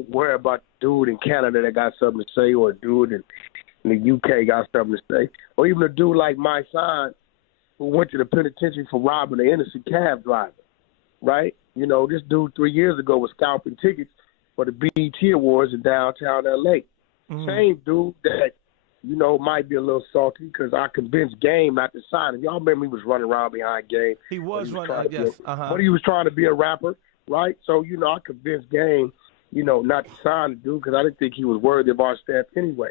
don't worry about the dude in Canada that got something to say, or a dude in the UK got something to say, or even a dude like Mysonne who went to the penitentiary for robbing an innocent cab driver, right? You know, this dude 3 years ago was scalping tickets for the BET Awards in downtown L.A. Same dude that, you know, might be a little salty because I convinced Game not to sign him. Y'all remember he was running around behind Game. He was running, yes. But he was trying to be a rapper, right? So, you know, I convinced Game, you know, not to sign the dude because I didn't think he was worthy of our staff anyway.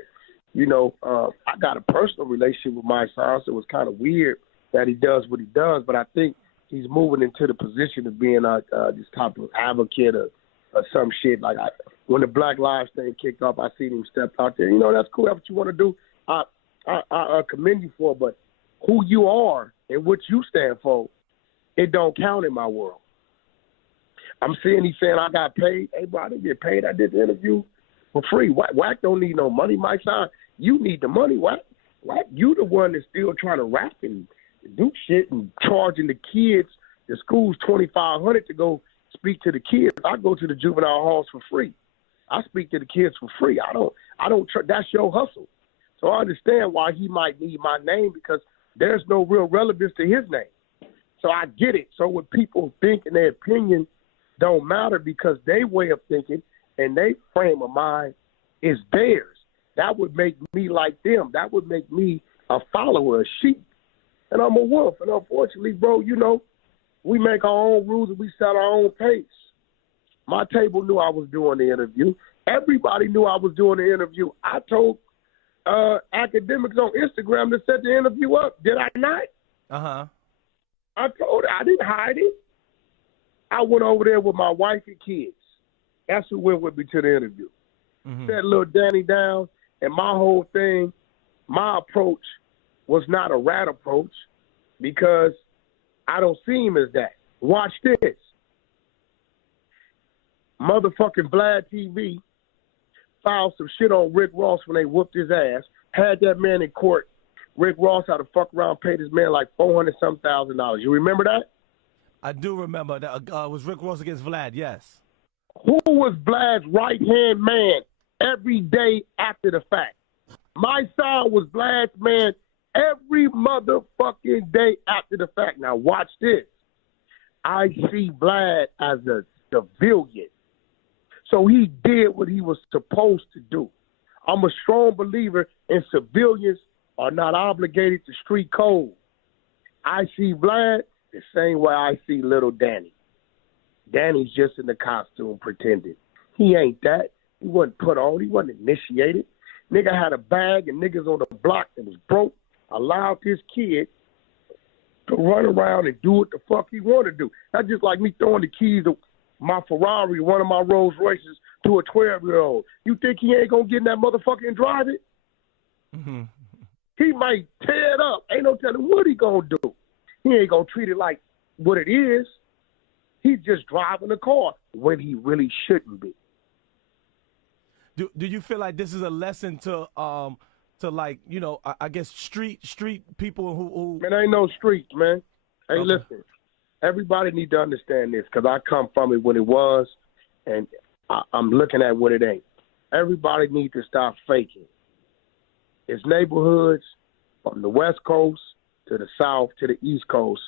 You know, I got a personal relationship with Mysonne, so it was kind of weird that he does what he does, but I think he's moving into the position of being this type of advocate or some shit. Like when the Black Lives thing kicked off, I seen him step out there. You know, that's cool. That's what you want to do. I commend you for it, but who you are and what you stand for, it don't count in my world. I'm seeing he's saying I got paid. Hey, bro, I didn't get paid. I did the interview for free. Wack don't need no money, Mysonne. You need the money, Wack. Wack, you the one that's still trying to rap and do shit and charging the kids, the schools $2,500 to go speak to the kids. I go to the juvenile halls for free. I speak to the kids for free. I don't. That's your hustle. So I understand why he might need my name because there's no real relevance to his name. So I get it. So when people think and their opinion don't matter because their way of thinking and their frame of mind is theirs, that would make me like them. That would make me a follower, a sheep. And I'm a wolf. And unfortunately, bro, you know, we make our own rules and we set our own pace. My table knew I was doing the interview. Everybody knew I was doing the interview. I told academics on Instagram to set the interview up. Did I not? Uh-huh. I told her. I didn't hide it. I went over there with my wife and kids. That's who went with me to the interview. Set little Danny down, and my whole thing, my approach was not a rat approach because I don't see him as that. Watch this. Motherfucking Vlad TV filed some shit on Rick Ross when they whooped his ass, had that man in court. Rick Ross had to fuck around, paid his man like $400,000. You remember that? I do remember. That it was Rick Ross against Vlad, yes. Who was Vlad's right-hand man every day after the fact? Mysonne was Vlad's man every motherfucking day after the fact. Now watch this. I see Vlad as a civilian. So he did what he was supposed to do. I'm a strong believer in civilians are not obligated to street code. I see Vlad the same way I see little Danny. Danny's just in the costume pretending. He ain't that. He wasn't put on. He wasn't initiated. Nigga had a bag and niggas on the block that was broke allowed this kid to run around and do what the fuck he wanted to do. That's just like me throwing the keys to my Ferrari, one of my Rolls Royces, to a 12-year-old. You think he ain't going to get in that motherfucker and drive it? He might tear it up. Ain't no telling what he going to do. He ain't going to treat it like what it is. He's just driving the car when he really shouldn't be. Do you feel like this is a lesson to like, you know, I guess street people who Man, ain't no streets, man. Hey, okay. Listen, everybody need to understand this because I come from it when it was, and I'm looking at what it ain't. Everybody need to stop faking. It's neighborhoods from the West Coast to the South to the East Coast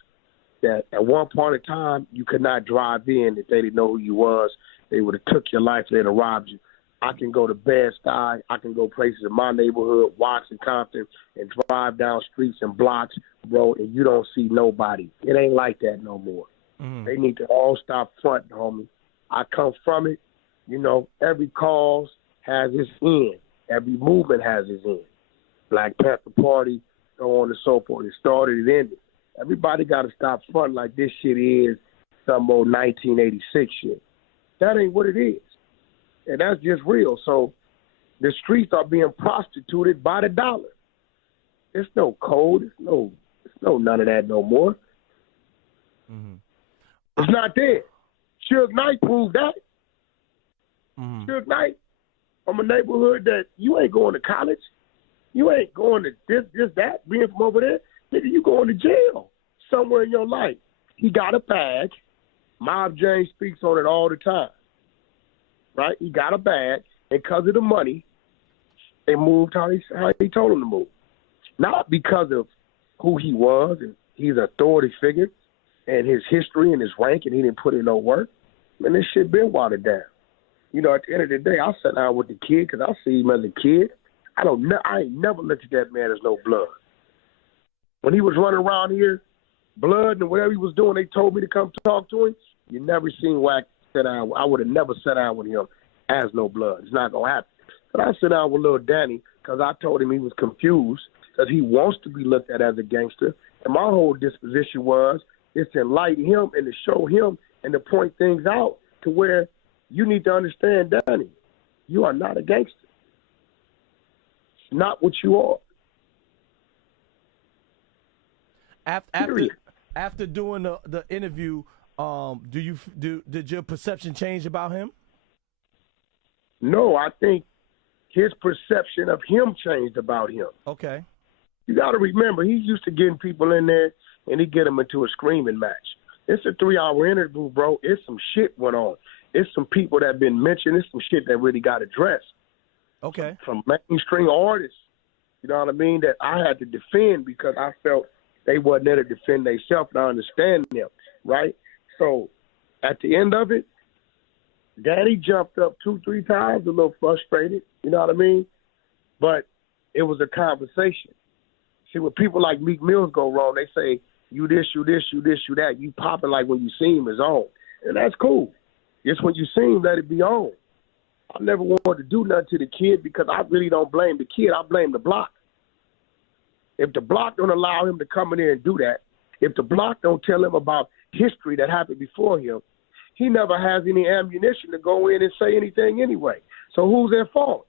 that at one point in time you could not drive in if they didn't know who you was. They would have took your life, they'd have robbed you. I can go to Bed-Stuy, I can go places in my neighborhood, Watts and Compton, and drive down streets and blocks, bro, and you don't see nobody. It ain't like that no more. They need to all stop fronting, homie. I come from it. You know, every cause has its end. Every movement has its end. Black Panther Party, so on and so forth. It started, it ended. Everybody got to stop fronting like this shit is some old 1986 shit. That ain't what it is. And that's just real. So the streets are being prostituted by the dollar. There's no code. There's no none of that no more. It's not there. 6ix9ine proved that. 6ix9ine from a neighborhood that you ain't going to college. You ain't going to this, that, being from over there. Nigga, you going to jail somewhere in your life. He got a badge. Mob James speaks on it all the time. right? He got a bag, and because of the money, they moved how he told them to move. Not because of who he was, and he's an authority figure, and his history and his rank, and he didn't put in no work. Man, this shit been watered down. You know, at the end of the day, I sat down with the kid because I see him as a kid. I ain't never looked at that man as no blood. When he was running around here, blood and whatever he was doing, they told me to come talk to him. You never seen Wack sit down. I would have never sat down with him as no blood. It's not going to happen. But I sat down with little Danny because I told him he was confused because he wants to be looked at as a gangster. And my whole disposition is to enlighten him and to show him and to point things out to where you need to understand, Danny, you are not a gangster. It's not what you are. After doing the interview, did your perception change about him? No, I think his perception of him changed about him. Okay. You got to remember, he's used to getting people in there and he get them into a screaming match. It's a 3-hour interview, bro. It's some shit went on. It's some people that been mentioned. It's some shit that really got addressed. Okay. From mainstream artists, you know what I mean, that I had to defend because I felt they wasn't there to defend themselves and I understand them, right? So at the end of it, Daddy jumped up 2-3 times, a little frustrated, you know what I mean? But it was a conversation. See, when people like Meek Mills go wrong, they say, you this, you this, you this, you that. You popping like when you see him is on. And that's cool. Just when you see him, let it be on. I never wanted to do nothing to the kid because I really don't blame the kid. I blame the block. If the block don't allow him to come in there and do that, if the block don't tell him about history that happened before him, he never has any ammunition to go in and say anything anyway. So who's at fault?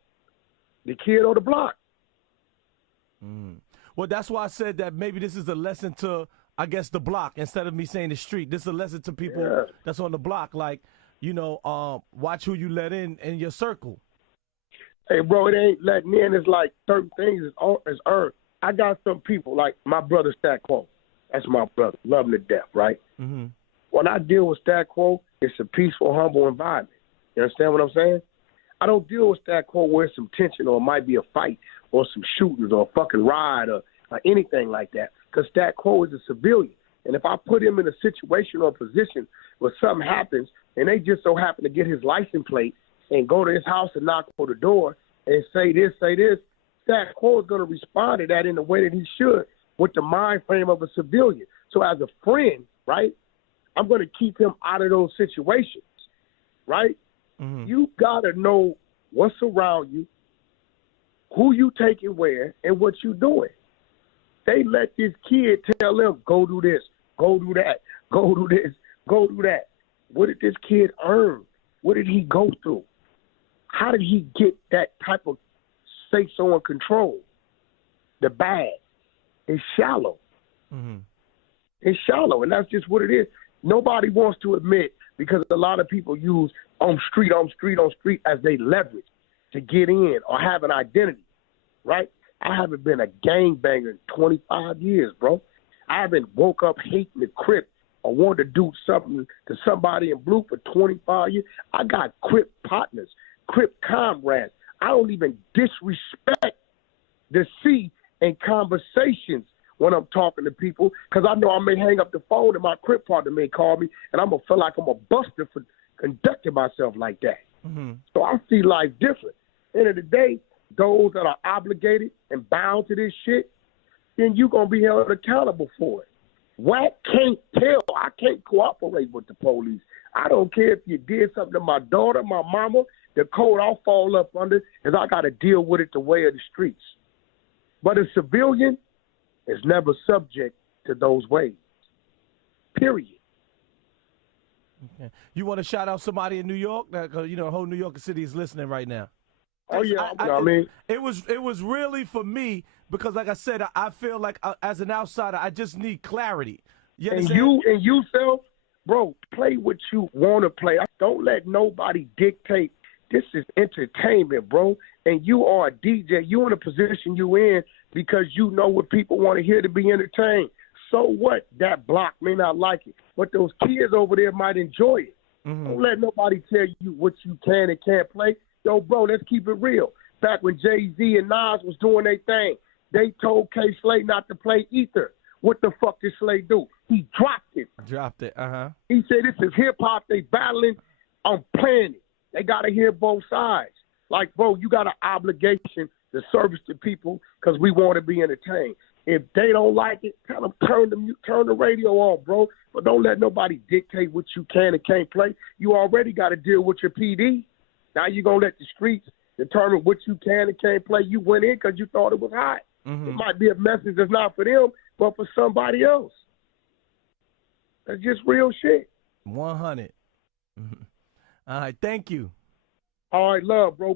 The kid or the block? Well, that's why I said that maybe this is a lesson to, I guess, the block instead of me saying the street. This is a lesson to people that's on the block. Like, you know, watch who you let in your circle. Hey, bro, it ain't letting in. It's like certain things is earned. I got some people, like my brother Stat Quo. That's my brother. Love him to death, right? Mm-hmm. When I deal with Stat Quo, it's a peaceful, humble environment. You understand what I'm saying? I don't deal with Stat Quo where some tension or it might be a fight or some shootings or a fucking ride or anything like that because Stat Quo is a civilian. And if I put him in a situation or a position where something happens and they just so happen to get his license plate and go to his house and knock on the door and say this, Stat Quo is going to respond to that in the way that he should with the mind frame of a civilian. So as a friend, right, I'm going to keep him out of those situations, right? Mm-hmm. You got to know what's around you, who you taking where, and what you doing. They let this kid tell them, go do this, go do that, go do this, go do that. What did this kid earn? What did he go through? How did he get that type of say-so and control? The bag is shallow. Mm-hmm. It's shallow, and that's just what it is. Nobody wants to admit because a lot of people use on street as they leverage to get in or have an identity, right? I haven't been a gangbanger in 25 years, bro. I haven't woke up hating the Crip or wanted to do something to somebody in blue for 25 years. I got Crip partners, Crip comrades. I don't even disrespect the C in conversations when I'm talking to people because I know I may hang up the phone and my Crip partner may call me and I'm going to feel like I'm a buster for conducting myself like that. Mm-hmm. So I see life different. End of the day, those that are obligated and bound to this shit, then you're going to be held accountable for it. Wack can't tell. I can't cooperate with the police. I don't care if you did something to my daughter, my mama, the code I'll fall up under because I got to deal with it the way of the streets. But a civilian is never subject to those ways. Period. Okay. You want to shout out somebody in New York? Because, you know, the whole New York City is listening right now. Oh, yeah. I mean, it was really for me because, like I said, I feel like as an outsider, I just need clarity. And you, self, bro, play what you want to play. Don't let nobody dictate. This is entertainment, bro. And you are a DJ. You in a position you in because you know what people want to hear to be entertained. So what? That block may not like it, but those kids over there might enjoy it. Don't let nobody tell you what you can and can't play. Yo, bro, let's keep it real. Back when Jay-Z and Nas was doing their thing, they told K. Slade not to play Ether. What the fuck did Slade do? He dropped it. Dropped it, He said, this is hip-hop. They battling. I'm playing it. They got to hear both sides. Like, bro, you got an obligation to service the people because we want to be entertained. If they don't like it, tell them turn the radio on, bro. But don't let nobody dictate what you can and can't play. You already got to deal with your PD. Now you're going to let the streets determine what you can and can't play. You went in because you thought it was hot. It might be a message that's not for them, but for somebody else. That's just real shit. 100. All right, thank you. All right, love, bro.